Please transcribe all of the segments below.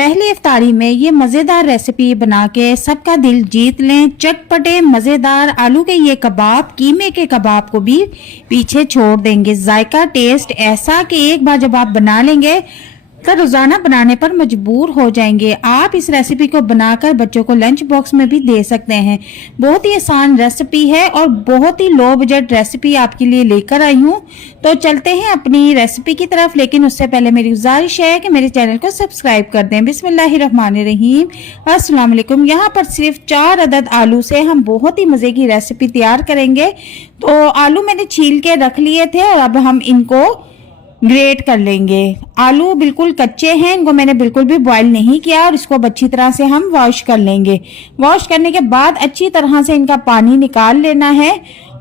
पहली इफ्तारी में ये मज़ेदार रेसिपी बना के सबका दिल जीत लें। चटपटे मज़ेदार आलू के ये कबाब कीमे के कबाब को भी पीछे छोड़ देंगे। जायका टेस्ट ऐसा कि एक बार जब आप बना लेंगे तो रोज़ाना बनाने पर मजबूर हो जाएंगे। आप इस रेसिपी को बनाकर बच्चों को लंच बॉक्स में भी दे सकते हैं। बहुत ही आसान रेसिपी है और बहुत ही लो बजट रेसिपी आपके लिए लेकर आई हूँ। तो चलते हैं अपनी रेसिपी की तरफ, लेकिन उससे पहले मेरी गुजारिश है कि मेरे चैनल को सब्सक्राइब कर दें। बिस्मिल्लाहिर्रहमानिर्रहीम, अस्सलाम वालेकुम। यहाँ पर सिर्फ 4 अदद आलू से हम बहुत ही मज़े की रेसिपी तैयार करेंगे। तो आलू मैंने छील के रख लिए थे और अब हम इनको ग्रेट कर लेंगे। आलू बिल्कुल कच्चे हैं, इनको मैंने बिल्कुल भी बॉईल नहीं किया और इसको अच्छी तरह से हम वॉश कर लेंगे। वॉश करने के बाद अच्छी तरह से इनका पानी निकाल लेना है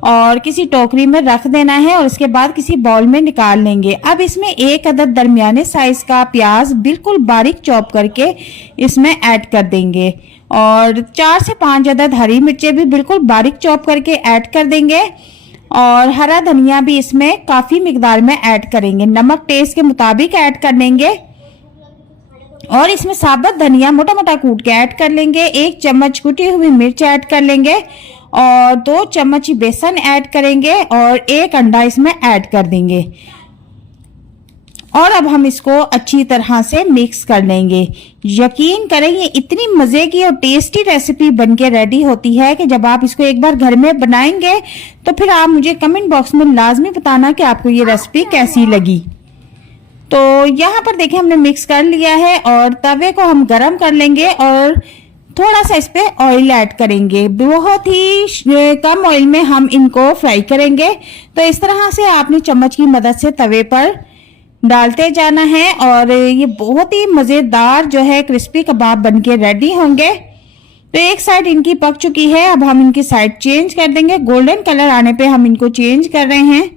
और किसी टोकरी में रख देना है और उसके बाद किसी बाउल में निकाल लेंगे। अब इसमें 1 अदद दरमियाने साइज का प्याज बिल्कुल बारीक चॉप करके इसमें ऐड कर देंगे और 4 से 5 अदद हरी मिर्चें भी बिल्कुल बारीक चॉप करके ऐड कर देंगे और हरा धनिया भी इसमें काफ़ी मिकदार में ऐड करेंगे। नमक टेस्ट के मुताबिक ऐड कर लेंगे और इसमें साबुत धनिया मोटा मोटा कूट के ऐड कर लेंगे। 1 चम्मच कुटी हुई मिर्च ऐड कर लेंगे और 2 चम्मच बेसन ऐड करेंगे और 1 अंडा इसमें ऐड कर देंगे और अब हम इसको अच्छी तरह से मिक्स कर लेंगे। यकीन करें ये इतनी मज़े की और टेस्टी रेसिपी बनके रेडी होती है कि जब आप इसको एक बार घर में बनाएंगे तो फिर आप मुझे कमेंट बॉक्स में लाजमी बताना कि आपको ये रेसिपी कैसी लगी। तो यहाँ पर देखिए हमने मिक्स कर लिया है और तवे को हम गरम कर लेंगे और थोड़ा सा इस पे ऑयल ऐड करेंगे। बहुत ही कम ऑयल में हम इनको फ्राई करेंगे। तो इस तरह से आपने चम्मच की मदद से तवे पर डालते जाना है और ये बहुत ही मज़ेदार जो है क्रिस्पी कबाब बनके रेडी होंगे। तो एक साइड इनकी पक चुकी है, अब हम इनकी साइड चेंज कर देंगे। गोल्डन कलर आने पे हम इनको चेंज कर रहे हैं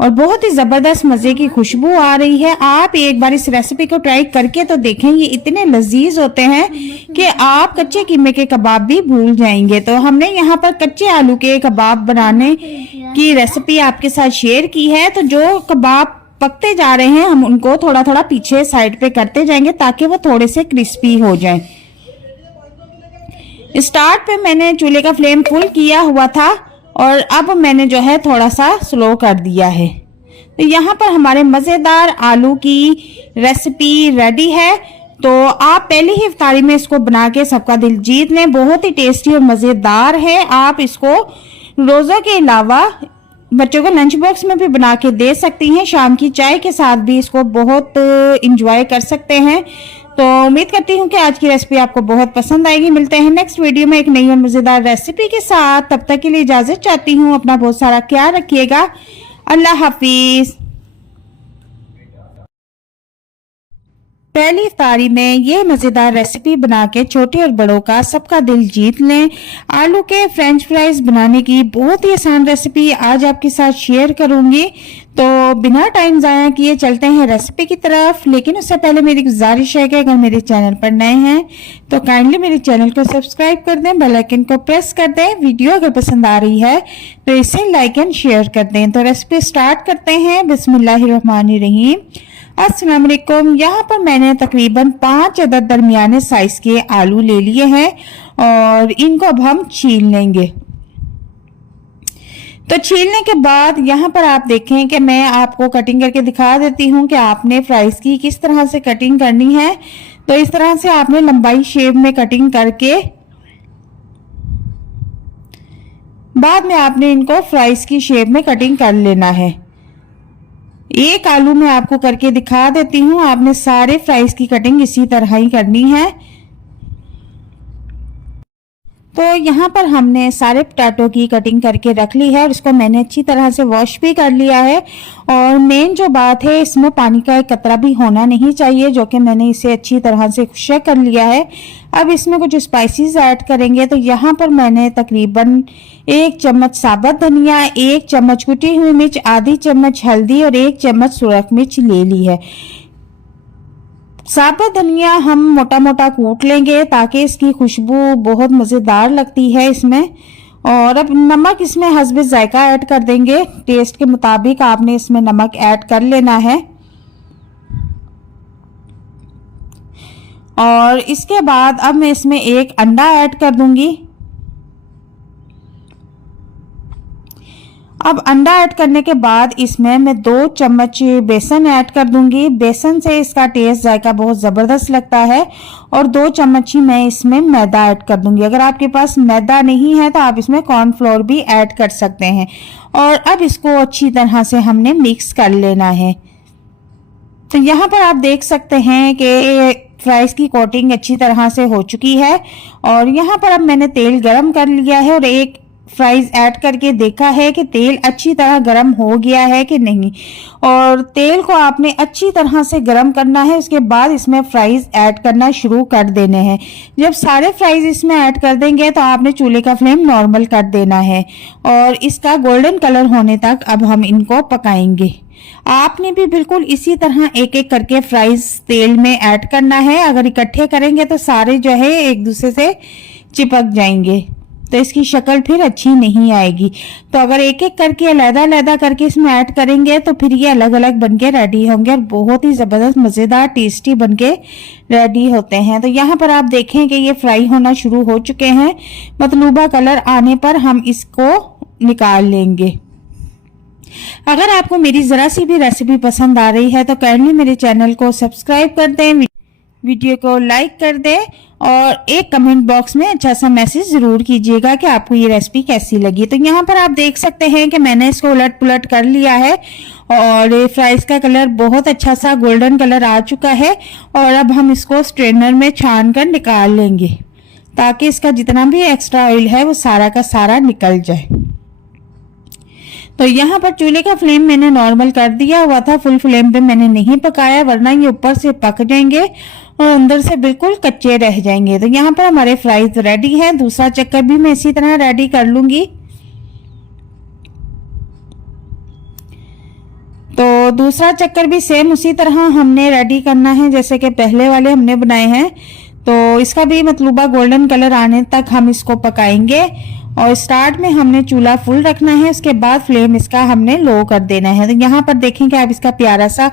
और बहुत ही ज़बरदस्त मज़े की खुशबू आ रही है। आप एक बार इस रेसिपी को ट्राई करके तो देखें, ये इतने लजीज होते हैं कि आप कच्चे कीमे के कबाब भी भूल जाएंगे। तो हमने यहाँ पर कच्चे आलू के कबाब बनाने की रेसिपी आपके साथ शेयर की है। तो जो कबाब पकते जा रहे हैं हम उनको थोड़ा थोड़ा पीछे साइड पे करते जाएंगे ताकि वो थोड़े से क्रिस्पी हो जाएं। स्टार्ट पे मैंने चूल्हे का फ्लेम फुल किया हुआ था और अब मैंने जो है थोड़ा सा स्लो कर दिया है। तो यहाँ पर हमारे मज़ेदार आलू की रेसिपी रेडी है। तो आप पहली ही इफ्तारी में इसको बना के सबका दिल जीत लें। बहुत ही टेस्टी और मज़ेदार है। आप इसको रोज़ा के अलावा बच्चों को लंच बॉक्स में भी बना के दे सकती हैं। शाम की चाय के साथ भी इसको बहुत इंजॉय कर सकते हैं। तो उम्मीद करती हूँ कि आज की रेसिपी आपको बहुत पसंद आएगी। मिलते हैं नेक्स्ट वीडियो में एक नई और मज़ेदार रेसिपी के साथ। तब तक के लिए इजाज़त चाहती हूँ। अपना बहुत सारा ख्याल रखिएगा। अल्लाह हाफिज़। पहली इफ्तारी में ये मज़ेदार रेसिपी बना के छोटे और बड़ों का सबका दिल जीत लें। आलू के फ्रेंच फ्राइज बनाने की बहुत ही आसान रेसिपी आज आपके साथ शेयर करूंगी। तो बिना टाइम ज़ाया किए चलते हैं रेसिपी की तरफ, लेकिन उससे पहले मेरी गुजारिश है कि अगर मेरे चैनल पर नए हैं तो काइंडली मेरे चैनल को सब्सक्राइब कर दें, बेल आइकन को प्रेस कर दें। वीडियो अगर पसंद आ रही है तो इसे लाइक एंड शेयर कर दें। तो रेसिपी स्टार्ट करते हैं। बिस्मिल्लाहिर्रहमानिर्रहीम, अस्सलाम वालेकुम। यहाँ पर मैंने तकरीबन 5 अदद दरमियाने साइज के आलू ले लिए हैं और इनको अब हम छील लेंगे। तो छीलने के बाद यहाँ पर आप देखें कि मैं आपको कटिंग करके दिखा देती हूँ कि आपने फ्राइज की किस तरह से कटिंग करनी है। तो इस तरह से आपने लंबाई शेप में कटिंग करके बाद में आपने इनको फ्राइज की शेप में कटिंग कर लेना है। एक आलू मैं आपको करके दिखा देती हूँ। आपने सारे फ्राइज की कटिंग इसी तरह ही करनी है। तो यहाँ पर हमने सारे पोटैटो की कटिंग करके रख ली है और इसको मैंने अच्छी तरह से वॉश भी कर लिया है। और मेन जो बात है, इसमें पानी का एक कतरा भी होना नहीं चाहिए, जो कि मैंने इसे अच्छी तरह से खुश्क कर लिया है। अब इसमें कुछ स्पाइसेस ऐड करेंगे। तो यहाँ पर मैंने तकरीबन 1 चम्मच साबुत धनिया, 1 चम्मच कुटी हुई मिर्च, आधी चम्मच हल्दी और 1 चम्मच सुरख मिर्च ले ली है। साबुत धनिया हम मोटा मोटा कूट लेंगे ताकि इसकी खुशबू बहुत मज़ेदार लगती है इसमें। और अब नमक इसमें हस्बे जायका ऐड कर देंगे। टेस्ट के मुताबिक आपने इसमें नमक ऐड कर लेना है। और इसके बाद अब मैं इसमें एक अंडा ऐड कर दूंगी। अब अंडा ऐड करने के बाद इसमें मैं 2 चम्मच बेसन ऐड कर दूंगी। बेसन से इसका टेस्ट जायका बहुत ज़बरदस्त लगता है। और 2 चम्मच ही मैं इसमें मैदा ऐड कर दूंगी। अगर आपके पास मैदा नहीं है तो आप इसमें कॉर्नफ्लोर भी ऐड कर सकते हैं। और अब इसको अच्छी तरह से हमने मिक्स कर लेना है। तो यहाँ पर आप देख सकते हैं कि फ्राइज़ की कोटिंग अच्छी तरह से हो चुकी है। और यहाँ पर अब मैंने तेल गरम कर लिया है और एक फ्राइज ऐड करके देखा है कि तेल अच्छी तरह गरम हो गया है कि नहीं। और तेल को आपने अच्छी तरह से गरम करना है। उसके बाद इसमें फ्राइज ऐड करना शुरू कर देने हैं। जब सारे फ्राइज इसमें ऐड कर देंगे तो आपने चूल्हे का फ्लेम नॉर्मल कर देना है और इसका गोल्डन कलर होने तक अब हम इनको पकाएंगे। आपने भी बिल्कुल इसी तरह एक एक करके फ्राइज तेल में ऐड करना है। अगर इकट्ठे करेंगे तो सारे जो है एक दूसरे से चिपक जाएंगे तो इसकी शक्ल फिर अच्छी नहीं आएगी। तो अगर एक एक करके अलग-अलग करके इसमें ऐड करेंगे तो फिर ये अलग अलग बनके रेडी होंगे और बहुत ही ज़बरदस्त मज़ेदार टेस्टी बनके रेडी होते हैं। तो यहाँ पर आप देखें कि ये फ्राई होना शुरू हो चुके हैं। मतलूबा कलर आने पर हम इसको निकाल लेंगे। अगर आपको मेरी ज़रा सी भी रेसिपी पसंद आ रही है तो काइंडली मेरे चैनल को सब्सक्राइब कर दें, वीडियो को लाइक कर दें और एक कमेंट बॉक्स में अच्छा सा मैसेज जरूर कीजिएगा कि आपको ये रेसिपी कैसी लगी। तो यहाँ पर आप देख सकते हैं कि मैंने इसको उलट पुलट कर लिया है और फ्राइज का कलर बहुत अच्छा सा गोल्डन कलर आ चुका है। और अब हम इसको स्ट्रेनर में छान कर निकाल लेंगे ताकि इसका जितना भी एक्स्ट्रा ऑयल है वो सारा का सारा निकल जाए। तो यहाँ पर चूल्हे का फ्लेम मैंने नॉर्मल कर दिया हुआ था, फुल फ्लेम पे मैंने नहीं पकाया वरना ये ऊपर से पक जाएंगे और अंदर से बिल्कुल कच्चे रह जाएंगे। तो यहाँ पर हमारे फ्राइज रेडी है। दूसरा चक्कर भी मैं इसी तरह रेडी कर लूंगी। तो दूसरा चक्कर भी सेम उसी तरह हमने रेडी करना है जैसे कि पहले वाले हमने बनाए हैं। तो इसका भी मतलूबा गोल्डन कलर आने तक हम इसको पकाएंगे और स्टार्ट में हमने चूल्हा फुल रखना है। उसके बाद फ्लेम इसका हमने लो कर देना है। तो यहाँ पर देखेंगे अब इसका प्यारा सा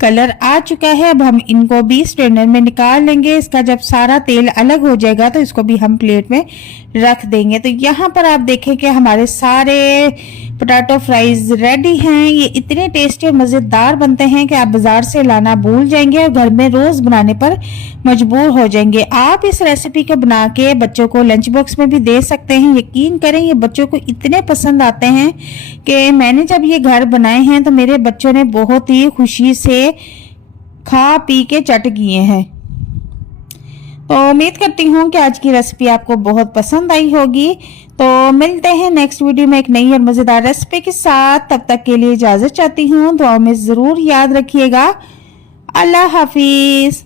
कलर आ चुका है। अब हम इनको भी स्ट्रेनर में निकाल लेंगे। इसका जब सारा तेल अलग हो जाएगा तो इसको भी हम प्लेट में रख देंगे। तो यहाँ पर आप देखें कि हमारे सारे पोटैटो फ्राइज रेडी हैं। ये इतने टेस्टी और मज़ेदार बनते हैं कि आप बाजार से लाना भूल जाएंगे और घर में रोज बनाने पर मजबूर हो जाएंगे। आप इस रेसिपी को बना के बच्चों को लंच बॉक्स में भी दे सकते हैं। यकीन करें ये बच्चों को इतने पसंद आते हैं कि मैंने जब ये घर बनाए हैं तो मेरे बच्चों ने बहुत ही खुशी से खा पी के चट किए हैं। तो उम्मीद करती हूँ कि आज की रेसिपी आपको बहुत पसंद आई होगी। तो मिलते हैं नेक्स्ट वीडियो में एक नई और मज़ेदार रेसिपी के साथ। तब तक के लिए इजाज़त चाहती हूँ। दुआ में ज़रूर याद रखिएगा। अल्लाह हाफिज़।